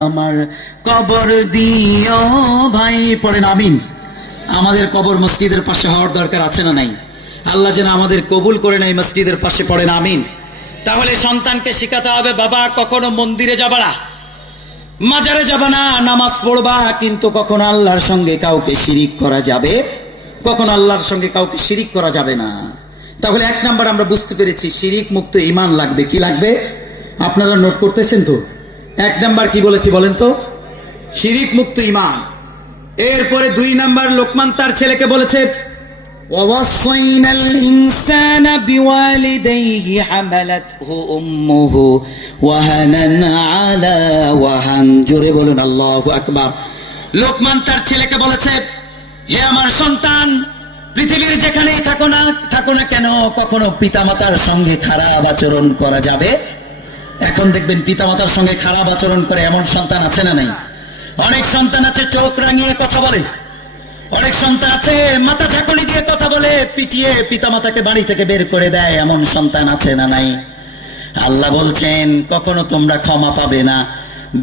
আমার কবর দিও ভাই, পড়েন আমিন। আমাদের কবর মসজিদের পাশে হওয়ার দরকার আছে না নাই? আল্লাহ যেন আমাদের কবুল করে নেয় মসজিদের পাশে, পড়েন আমিন। তাহলে সন্তানকে শিখাতে হবে, বাবা কখনো মন্দিরে যাবা না, মাজারে যাবা না, নামাজ পড়বা, কিন্তু কখনো আল্লাহর সঙ্গে কাউকে শিরিক করা যাবে, কখনো আল্লাহর সঙ্গে কাউকে শিরিক করা যাবে না। তাহলে এক নাম্বার আমরা বুঝতে পেরেছি, শিরিক মুক্ত ঈমান লাগবে। কি লাগবে আপনারা নোট করতেছেন তো? এক নাম্বার কি বলেছি বলেন তো? শিরিক মুক্ত ঈমান। এরপরে দুই নাম্বার লোকমান তার ছেলেকে বলেছে, ওয়াসাইনাল ইনসানা বিওয়ালিদাইহি হামালাতহু উম্মুহু ওয়াহানান আলা ওয়াহান। জোরে বলুন আল্লাহু আকবার। লোকমান তার ছেলেকে বলেছে, হে আমার সন্তান, পৃথিবীর যেখানেই থাকো না কেন, কখনো পিতামাতার সঙ্গে খারাপ আচরণ করা যাবে। এখন দেখবেন পিতামাতার সঙ্গে খারাপ আচরণ করে এমন সন্তান আছে না নাই? অনেক সন্তান আছে চোখ রাঙিয়ে কথা বলে, অনেক সন্তান আছে মাথা ঝাঁকুনি দিয়ে কথা বলে, পিটিয়ে পিতামাতাকে বাড়ি থেকে বের করে দেয়, এমন সন্তান আছে না নাই? আল্লাহ বলছেন কখনো তোমরা ক্ষমা পাবে না।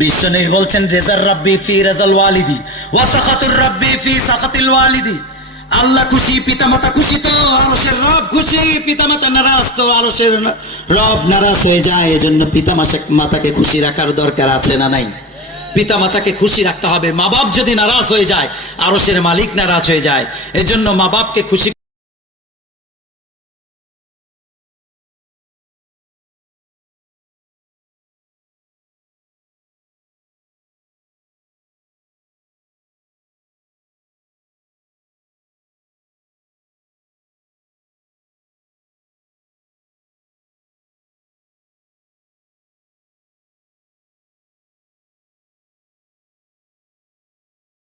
বিশ্বনবী বলছেন, রেজার রাব্বি ফি রাজাল ওয়ালিদি ওয়া সাখাতুর রাব্বি ফি সাখাতিল ওয়ালিদি। আল্লাহ খুশি, পিতামাতা খুশি তো আরশের রব খুশি, পিতামাতা নারাজ তো আরশের রব নারাজ হয়ে যায়। এজন্য পিতামাতাকে খুশি রাখার দরকার আছে না নাই? পিতামাতাকে খুশি রাখতে হবে। মা বাপ যদি নারাজ হয়ে যায়, আরশের মালিক নারাজ হয়ে যায়। এজন্য মা বাপকে খুশি